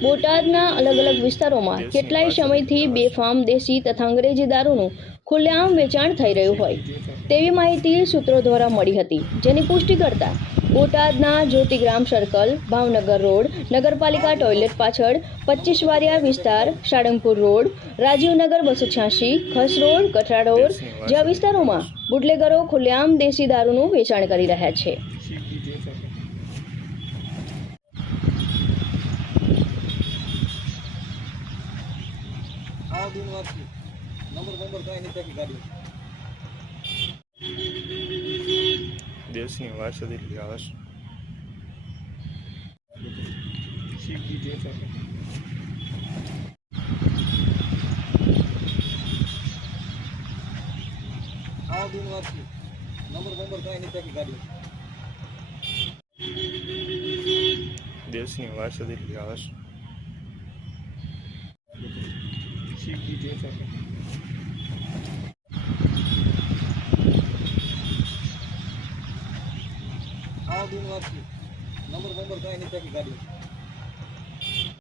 બોટાદના અલગ અલગ વિસ્તારોમાં કેટલાય સમયથી બેફામ દેશી તથા અંગ્રેજી દારૂનું ખુલ્લેઆમ વેચાણ થઈ રહ્યું હોય તેવી માહિતી સૂત્રો દ્વારા મળી હતી, જેની પુષ્ટિ કરતા બોટાદના જ્યોતિગ્રામ સર્કલ, ભાવનગર રોડ, નગરપાલિકા ટોયલેટ પાછળ, 25 વારિયા વિસ્તાર, Salangpur road, Rajivnagar 286, Khas road, Kathra road જેવા વિસ્તારોમાં બુટલેગરો ખુલ્લેઆમ દેશી દારૂનું વેચાણ કરી રહ્યા છે। દેશની વારસાદી આવે દેશની વારસાદી આવે